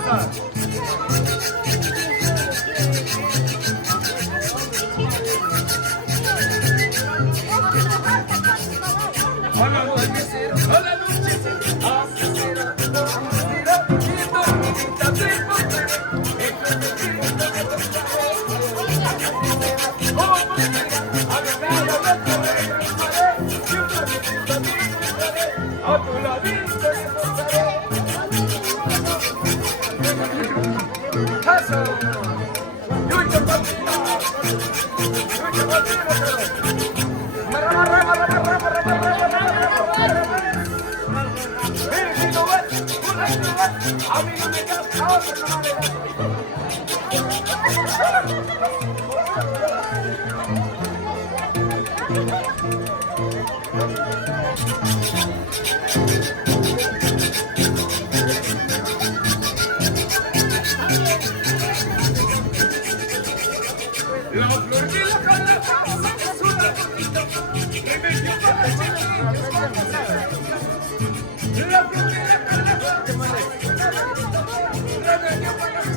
pasar. Hola, anochecer, hola, anochecer, hace cera, y dormidita te encontraré, entre mi grito que te estaré. Oh, mujer, agarrada de tu regresaré, y una visita te encontraré, a tu ladito te posaré. Eso, yuyo patina, yuyo patina. A mí no me queda otra. La flor de la calabaza es una bonita que me lleva a la chiquilla. La flor de la calabaza es una bonita que me lleva a la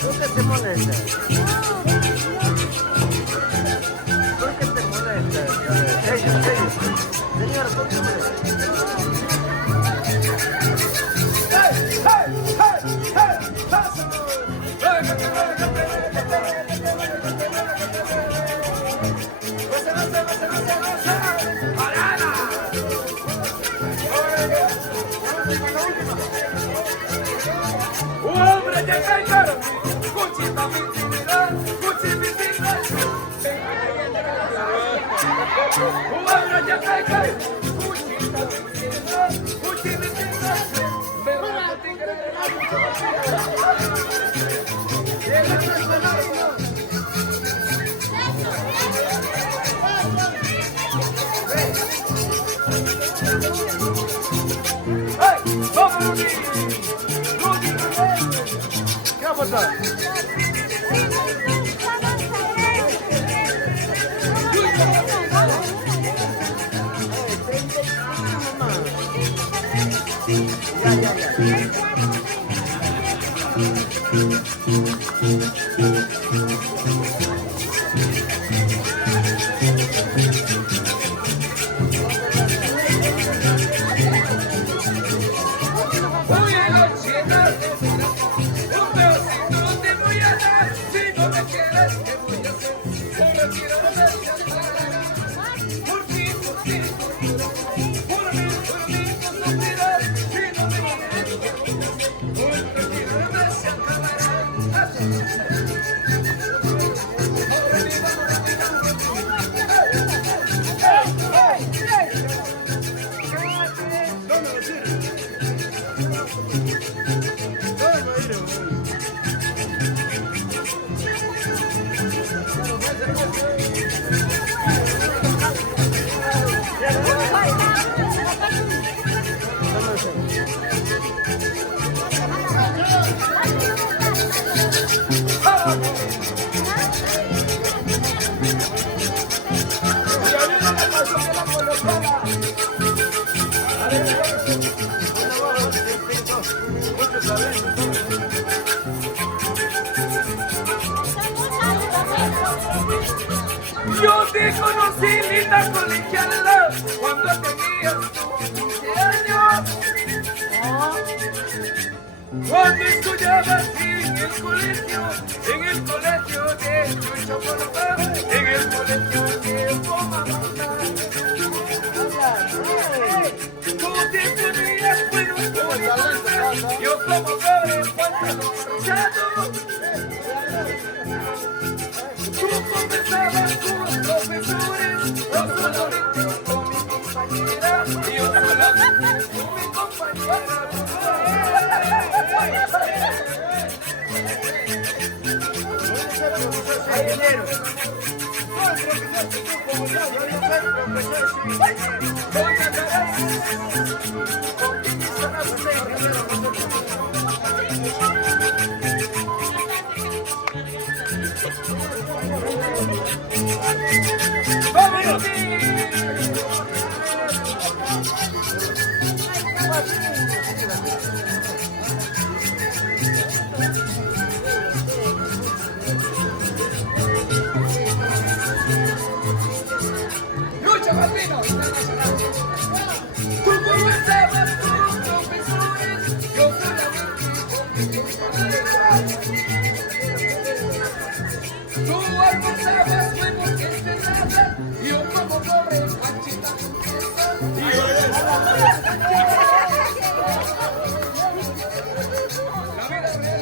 ¿Por qué te molesta? ¿Por qué te molesta? Señor, ¿por qué molesta? Hombre, ya cae, cuchita mi intimidad, cuchita mi intimidad. Hombre, ya cae, cuchita mi intimidad, cuchita mi intimidad. Pero no te ¡ay! ¡Vamos, ¿qué va a pasar? Voy a la china, un pedacito no te voy a dar. Si no me quieres, ¿qué voy a hacer? Solo quiero verte a por ti, por ti, por mí, no mirar. Si no me quieres, ¿qué voy a hacer? Solo quiero verte Yo te conocí, linda colegiala, cuando tenías 15 años. Cuando estudiabas en el colegio de Chucho Colomá, en el colegio de Pomamá. Tú te ponías buenos por yo como pobre pantalón rosado. Tú conversabas con los profesores, yo solamente con mi compañera, y yo solamente con mi compañera. ingeniero. Soy profesor como yo soy profesor, soy ingeniero. Lucha Martino Internacional. Tú comenzabas tus profesores, yo solamente con mis compañeros. Tú almorzabas huevos que enterradas y yo como pobre panchita con queso. La vida real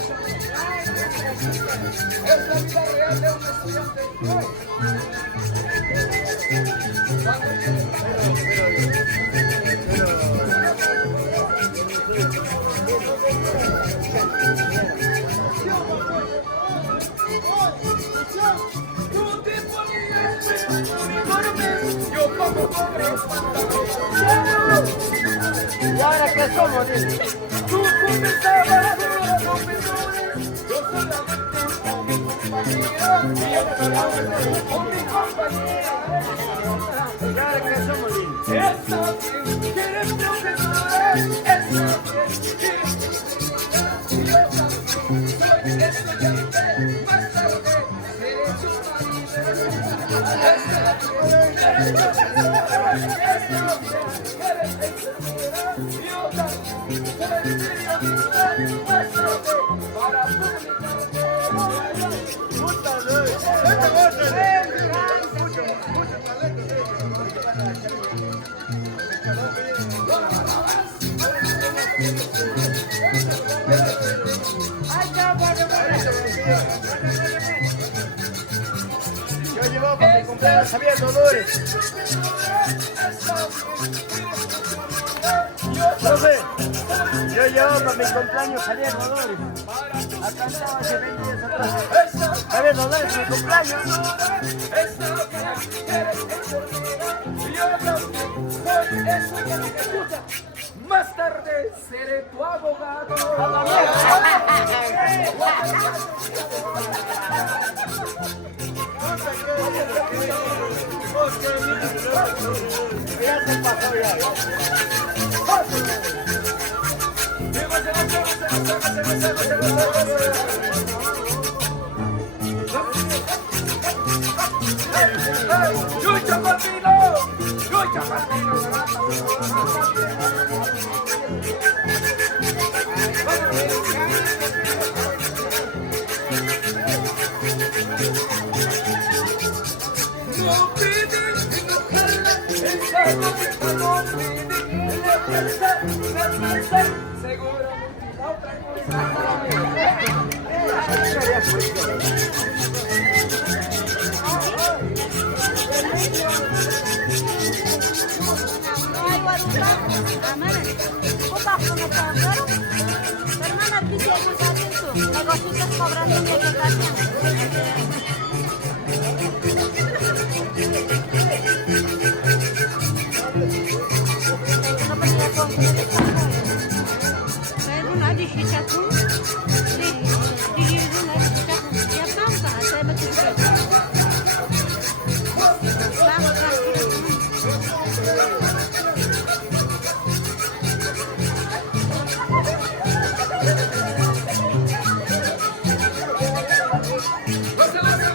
es la vida real de un estudiante. Tú te ponías uniforme, yo como pobre pantalón. ¿Y ahora qué somos, niños? Tú comenzabas tus profesores, yo solamente con mi compañero y yo solamente con mi compañera. ¿Y ahora qué somos, niños? Está bien, que eres profesora, está bien, que eres profesora, y yo también soy estudiante, más tarde seré tu marido. Está bien, que eres profesora, está bien, que eres enfermera, y yo también soy periodista, más tarde para publicarte. Yo llevo para mi cumpleaños Javier Dolores. Profe, yo llevo para mi cumpleaños Javier Dolores. Acá estaba hace 20 días atrás. Javier Dolores, mi cumpleaños. Más tarde seré tu abogado. Ya se pasó ya. ¡Lucha Martino! ¡Lucha Martino! No pides enojarla, el salvo que no pide, la fuerza, seguramente la otra cosa. Hermana, ¿qué tienes que hacer tú? Negocios cobrando mi educación. No se